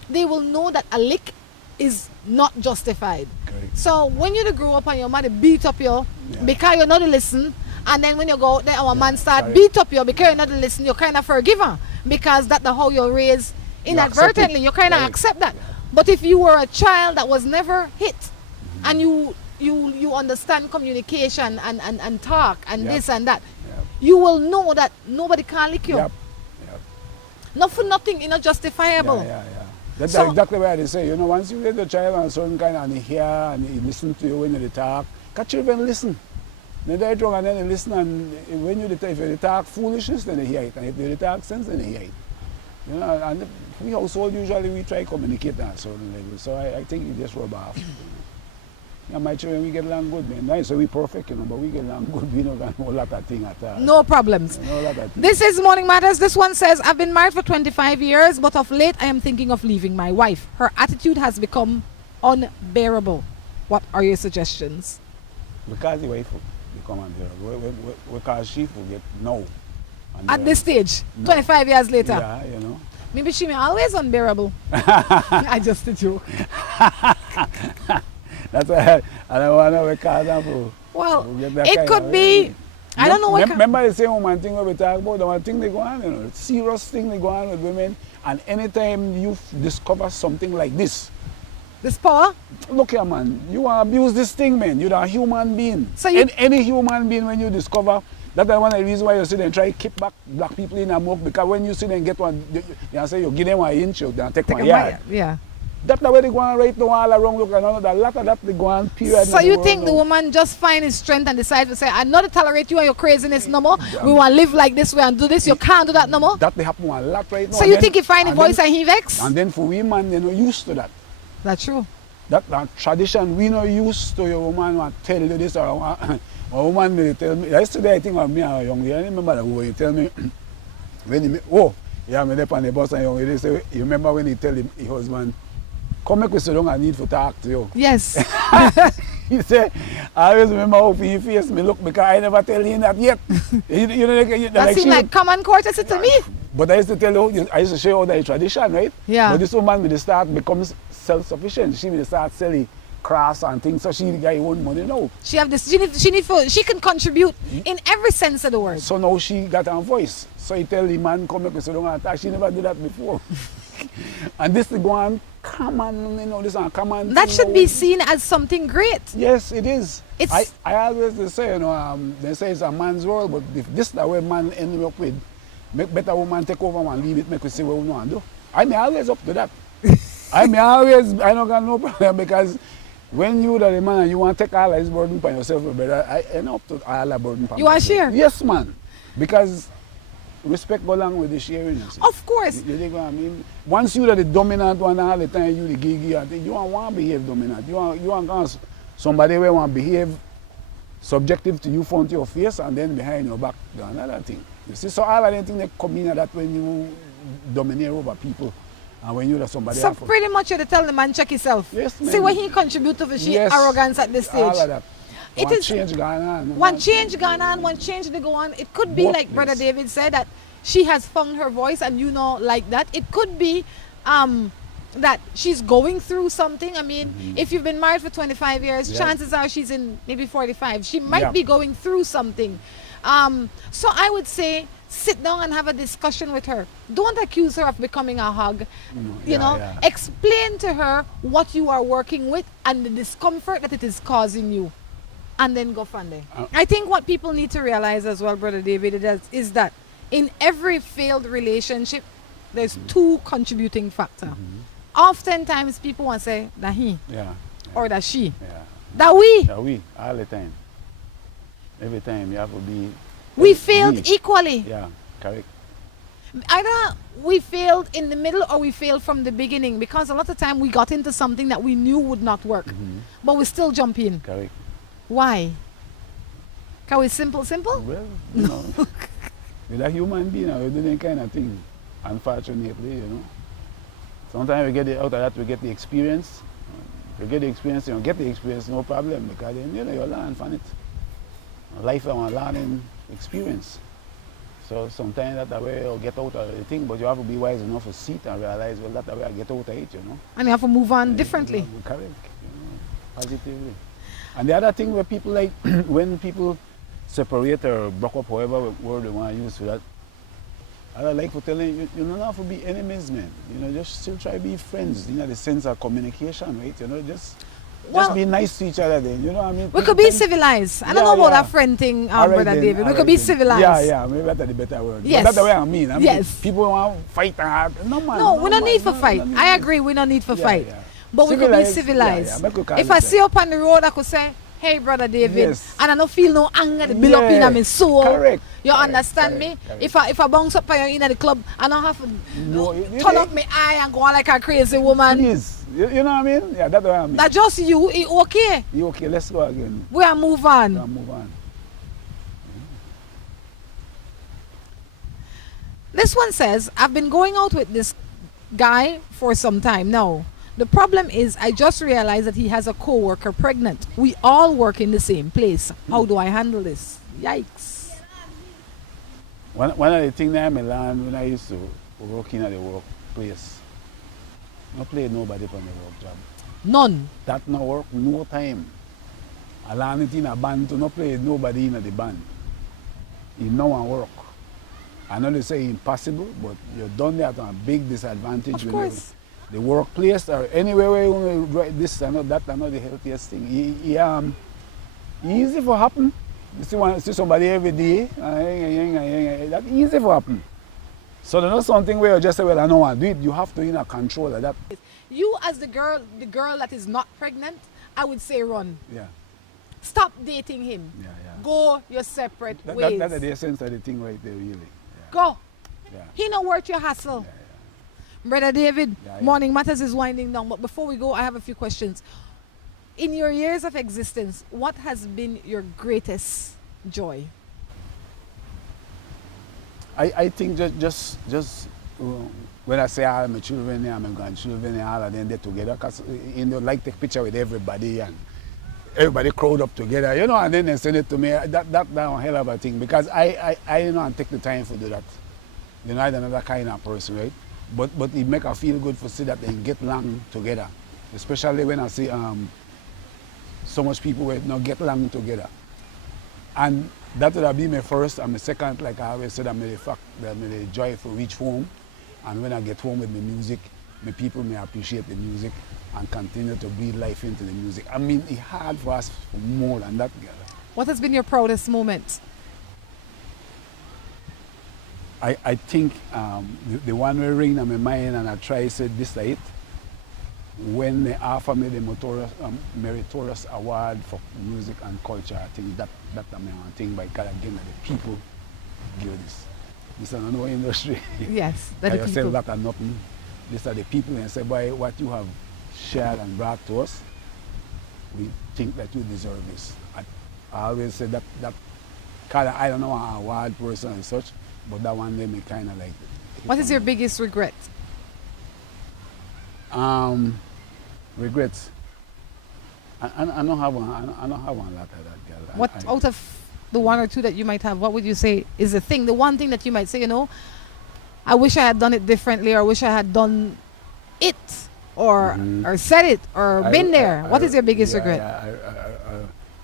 they will know that a lick is not justified. Correct. So when you grow up and your mother beat up you because you're not listen, and then when you go out there our man start beat up you because you're not listen, you're kind of forgiven because that's how you're raised inadvertently. You kind of accept that. But if you were a child that was never hit and you understand communication and talk and this and that, you will know that nobody can lick you. Not for nothing, you know, justifiable. That's exactly what they say. You know, once you get the child on a certain kind and he hear and he listen to you when you talk, because children listen. They die drunk and then they listen, and when if you talk foolishness, then they hear it. And if you talk sense, then they hear it. You know, and we household usually we try to communicate at a certain level. So I think you just rub off. Yeah, my children, we get along good, man. Nice, so we perfect, you know, but we get along good. We don't got a lot of things at all. No problems. No lot of things. This is Morning Matters. This one says, I've been married for 25 years, but of late I am thinking of leaving my wife. Her attitude has become unbearable. What are your suggestions? Because the wife will become unbearable. Because she forget no. At this stage, 25 years later. Yeah, you know. Maybe she may always unbearable. I just a joke. That's why I don't want to call them for. Well, it could be. I don't know what. Remember the same woman thing where we talk about the one thing they go on, you know, serious thing they go on with women, and anytime you discover something like this power. Look here, man. You want to abuse this thing, man. You're a human being. So you, any human being when you discover. That's one of the reasons why you see them try to keep back black people in a smoke, because when you see them get one, you say you give them 1 inch, you take 1 yard. Yeah. That's the way they go on right now all around. Look, and a lot of that they go on period. So you think the woman just find his strength and decide to say, I'm not to tolerate you and your craziness no more. We want to live like this way and do this. You can't do that no more. That they happen a lot right now. So you think he find a voice and he vex? And then for women, they're not used to that. That's true. That tradition, we not used to your woman want to tell you this or a woman may tell me. Yesterday I think of me and a young lady. I remember that way. He tell me when he yeah, me up on the bus and young lady say, you remember when he tell him his husband, come make me so long I need to talk to you. Yes. He said, I always remember how he face me look because I never tell him that yet. You know, that seems like common courtesy to me. But I used to tell you, I used to show you that tradition, right? Yeah. But this woman will start becomes self-sufficient. She will start selling crafts and things, so she got her own money now. She have this. She can contribute in every sense of the word. So now she got her voice. So he tell the man, come make me so long and talk. She never did that before. And this is go on come on, you know, this one, come on. That should be seen as something great. Yes, it is. It's- I always say, you know, they say it's a man's world, but if this is the way man end up with, make better woman take over and leave it, make we see what we want to do. I mean, always up to that. I don't got no problem, because when you the man and you want to take all of his burden upon yourself, brother, I end up to all the burden upon You want to myself. share? Yes, man. Because respect go along with the sharing. You see. Of course. You think what I mean? Once you are the dominant one all the time, you the gigi, I think you don't want to behave dominant. You want somebody who want to behave subjective to you front your face and then behind your back do another thing. You see, so all of them things they come in at that when you dominate over people and when you're somebody So else. pretty much you tell the man check himself. Yes, See ma'am. what he contribute to the Yes. arrogance at this stage. All of that. It One is- change going on. One change gone on, one change to go on. It could be Both like Brother ways. David said, that she has found her voice and you know like that. It could be that she's going through something. I mean, if you've been married for 25 years, Yeah. chances are she's in maybe 45. She might Yeah. be going through something. So I would say sit down and have a discussion with her. Don't accuse her of becoming a hog. You know, explain to her what you are working with and the discomfort that it is causing you. And then go from there. I think what people need to realize as well, Brother David, is that in every failed relationship, there's two contributing factors. Oftentimes people want to say that he or that she. Yeah. That we. Yeah, we, all the time. Every time you have to be. We failed equally. Yeah, correct. Either we failed in the middle or we failed from the beginning, because a lot of time we got into something that we knew would not work. But we still jump in. Correct. Why? Can we simple? Well, you know, with a human being, we do that kind of thing, unfortunately, you know. Sometimes we get it out of that, we get the experience. We get the experience, you know, get the experience, no problem, because then, you know, you learn from it. Life is a learning experience. So sometimes that's the way you get out of the thing, but you have to be wise enough to see it and realize, well, that's the way I get out of it, you know. And you have to move on differently. You know, correct, you know, positively. And the other thing where people like, when people separate or broke up, however word they want to use for that, I like for telling you, you don't have to be enemies, man. You know, just still try to be friends, you know, the sense of communication, right? You know, just be nice to each other then, you know what I mean? We could be civilized. I don't know about that friend thing, Brother David. We could be civilized. Yeah, maybe that's the better word. Yes. But that's the way I mean. I mean, Yes. people want to fight and have, no man. No, we don't need for man, fight. no, I agree, we don't need for fight. yeah. But we could be Civilized, civilized. yeah, make we call If it I that. see you up on the road, I could say, hey, Brother David, Yes. and I don't feel no anger to build up in my soul. Correct. You understand me? Correct. If I bounce up on you in the club, I don't have to No, turn up my eye and go on like a crazy woman. Please. You know what I mean? Yeah, that's what I mean. That just you, it okay. You okay, let's go again. We are move on. Yeah, move on. This one says, I've been going out with this guy for some time now. The problem is I just realized that he has a co-worker pregnant. We all work in the same place. How do I handle this? Yikes. One of the things that I learned when I used to work in at the workplace, not play nobody from the work job. None. That not work, no time. I learned it in a band to not play nobody in the band. It no one work. I know they say impossible, but you're done that on a big disadvantage. Of when course. the workplace or anywhere where you want to write this and that are not the healthiest thing. Easy for happen. You see somebody every day, that's easy for happen. So there's not something where you just say, well, I don't want to do it. You have to be in control of that. You as the girl that is not pregnant, I would say run. Yeah. Stop dating him. Yeah. Go your separate ways. That's the essence of the thing right there, really. Yeah. Go. Yeah. He not worth your hassle. Brother David, Morning Matters is winding down, but before we go, I have a few questions. In your years of existence, what has been your greatest joy? I think just when I say all my children and my grandchildren and all of them, they're together, because you know, like take picture with everybody and everybody crowd up together, you know, and then they send it to me. That's a hell of a thing, because I you know, and take the time to do that. You know, I'm another kind of person, right? But it make I feel good to see that they get along together, especially when I see so much people will not get along together. And that would be my first and my second, like I always said, I'm the fact that I'm the joy for reach home. And when I get home with my music, my people may appreciate the music and continue to breathe life into the music. I mean, it's hard for us for more than that, girl. What has been your proudest moment? I think the one will ring in my mind, and I try to say this like it, when they offer me the meritorious award for music and culture. I think that's the main thing, by God, again, that the people give this. This is no industry. Yes, that the you people. say that are nothing. These are the people, and say, boy, what you have shared and brought to us, we think that you deserve this. I always say that kind of, I don't know, an award person and such, but that one day me kind of like. What is your biggest regret? Regrets. I don't have one. I don't have one lot of that, girl. What out of the one or two that you might have, what would you say is the one thing that you might say, you know, I wish I had done it differently, or I wish I had done it, or said it, or been there. What is your biggest regret?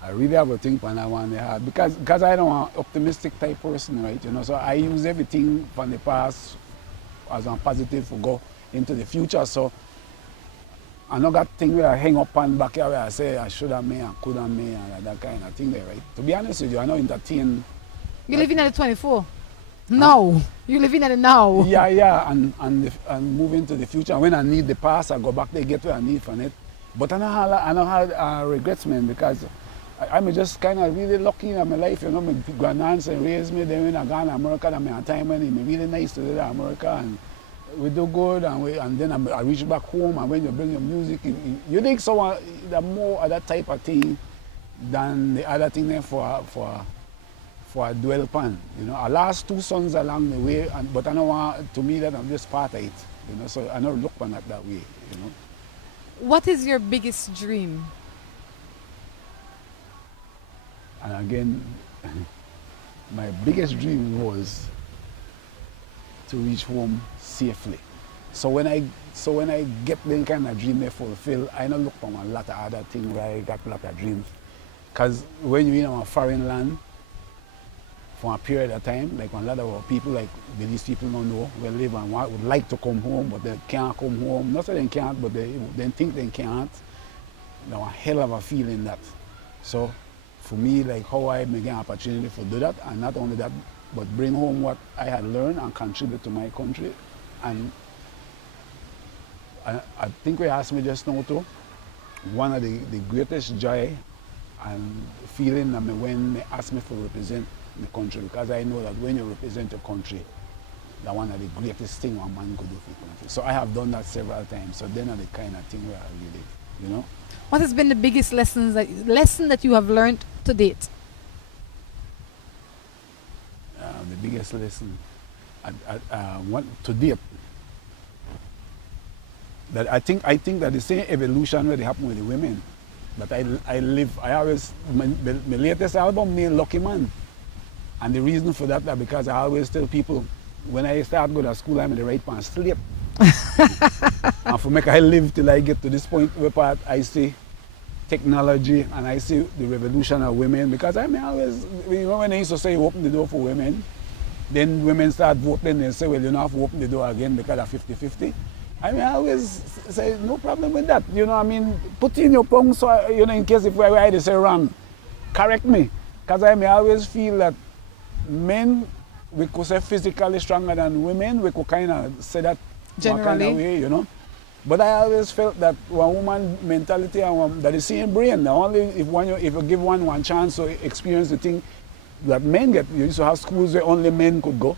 I really have a think on that one, because I don't want optimistic type person, right? You know, so I use everything from the past as a positive to go into the future. So I know that thing where I hang up on back here where I say I should have made, I could have made, and that kind of thing there, right? To be honest with you, I know entertain. You living at the 24? No, you living at the now. Yeah, and move into the future. When I need the past, I go back there, get what I need from it. But I know how regrets, man, because I'm just kind of really lucky in my life. You know, my grandparents raised me. Then when I got to America, I had time when it's really nice to go to America, and we do good, and then I reach back home, and when you bring your music, you think someone the more of that type of thing than the other thing there for a dwell upon. You know, I lost two sons along the way, but I know to me that I'm just part of it. You know, so I don't look on it that way. You know. What is your biggest dream? And again, my biggest dream was to reach home safely. So when I get the kind of dream they fulfill, I don't look for a lot of other things where I got a lot of dreams. Because when you're in a foreign land for a period of time, like a lot of our people, like these people don't know, will live and would like to come home, but they can't come home. Not that they can't, but they think they can't. You know, a hell of a feeling that. So for me, like how I get an opportunity to do that, and not only that, but bring home what I had learned and contribute to my country. And I think we asked me just now too, one of the greatest joy and feeling when they ask me to represent the country, because I know that when you represent your country, that's one of the greatest things one man could do for the country. So I have done that several times. So then are the kind of thing where I really, you know. What has been the biggest lesson that you have learned to date? The biggest lesson to date, that I think that the same evolution really happened with the women. But I always, my latest album named Lucky Man. And the reason for that is because I always tell people, when I start going to school, I'm in the right pan sleep. And for me, I live till I get to this point where I see technology and I see the revolution of women. Because I mean, always, you know, when I used to say open the door for women, then women start voting and say, well, you don't have to open the door again because of 50-50. I mean, I always say, no problem with that. You know, I mean, put in your tongue so, you know, in case if I say wrong, correct me. Because I always feel that men, we could say physically stronger than women, we could kind of say that generally, one kind of way, you know. But I always felt that one woman mentality and that is the same brain. Now, only if you give one chance to experience the thing that men get. You used to have schools where only men could go.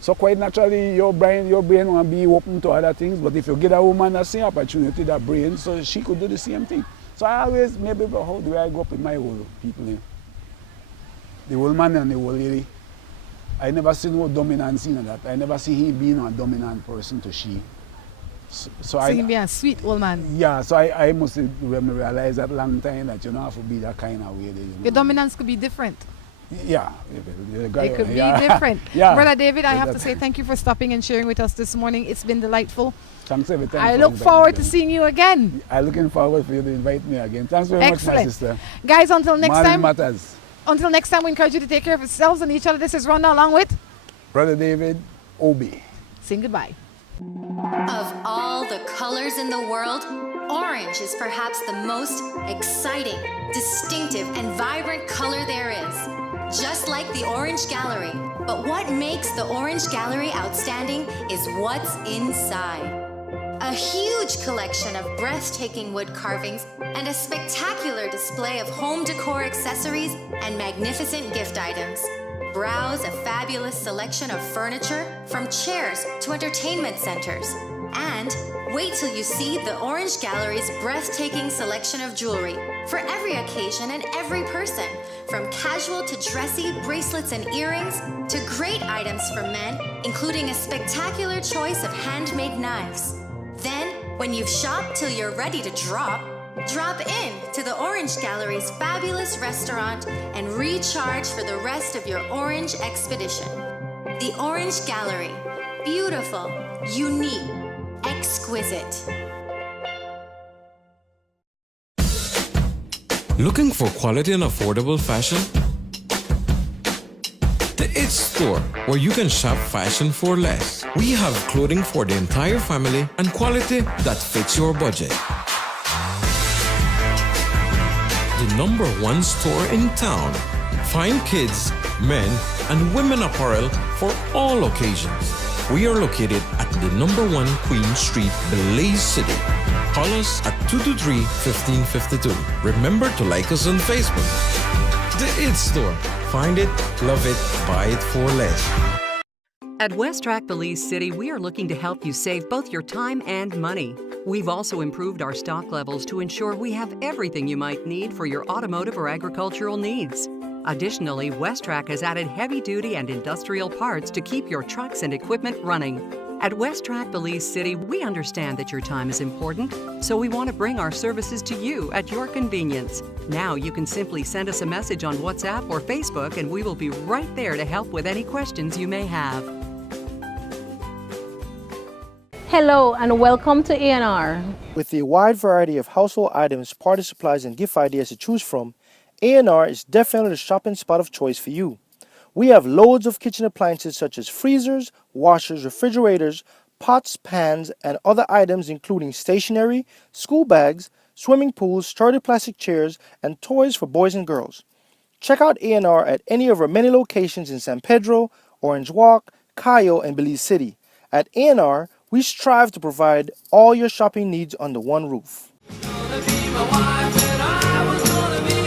So quite naturally, your brain will be open to other things. But if you give a woman the same opportunity, that brain, so she could do the same thing. So I always, maybe, how do I go up with my old people? The old man and the old lady. I never see no dominance in that. I never see him being a dominant person to she. So him being a sweet old man. Yeah, so I must realize that long time that you don't have to be that kind of way. You know? Your dominance could be different. Yeah. It could be different. Yeah. Brother David, I have to say thank you for stopping and sharing with us this morning. It's been delightful. Thanks every time. I look forward to seeing you again. I'm looking forward for you to invite me again. Thanks very much, my sister. Guys, until next time. Matters. Until next time, we encourage you to take care of yourselves and each other. This is Rhonda along with Brother David, Obi. Saying goodbye. Of all the colors in the world, orange is perhaps the most exciting, distinctive, and vibrant color there is. Just like the Orange Gallery. But what makes the Orange Gallery outstanding is what's inside. A huge collection of breathtaking wood carvings and a spectacular display of home decor accessories and magnificent gift items. Browse a fabulous selection of furniture, from chairs to entertainment centers. And wait till you see the Orange Gallery's breathtaking selection of jewelry for every occasion and every person, from casual to dressy bracelets and earrings to great items for men, including a spectacular choice of handmade knives. Then, when you've shopped till you're ready to drop in to the Orange Gallery's fabulous restaurant and recharge for the rest of your orange expedition. The Orange Gallery. Beautiful, unique, exquisite. Looking for quality and affordable fashion? The It Store, where you can shop fashion for less. We have clothing for the entire family and quality that fits your budget. The #1 store in town. Fine kids, men, and women apparel for all occasions. We are located at the #1 Queen Street, Belize City. Call us at 223-1552. Remember to like us on Facebook. The It Store. Find it, love it, buy it for less. At West Track Belize City, we are looking to help you save both your time and money. We've also improved our stock levels to ensure we have everything you might need for your automotive or agricultural needs. Additionally, West Track has added heavy-duty and industrial parts to keep your trucks and equipment running. At West Track Belize City, we understand that your time is important, so we want to bring our services to you at your convenience. Now you can simply send us a message on WhatsApp or Facebook, and we will be right there to help with any questions you may have. Hello and welcome to A&R. With a wide variety of household items, party supplies, and gift ideas to choose from, A&R is definitely the shopping spot of choice for you. We have loads of kitchen appliances such as freezers, washers, refrigerators, pots, pans, and other items including stationery, school bags, swimming pools, sturdy plastic chairs, and toys for boys and girls. Check out A&R at any of our many locations in San Pedro, Orange Walk, Cayo, and Belize City. At A&R, we strive to provide all your shopping needs under one roof. Gonna be my wife and I was gonna be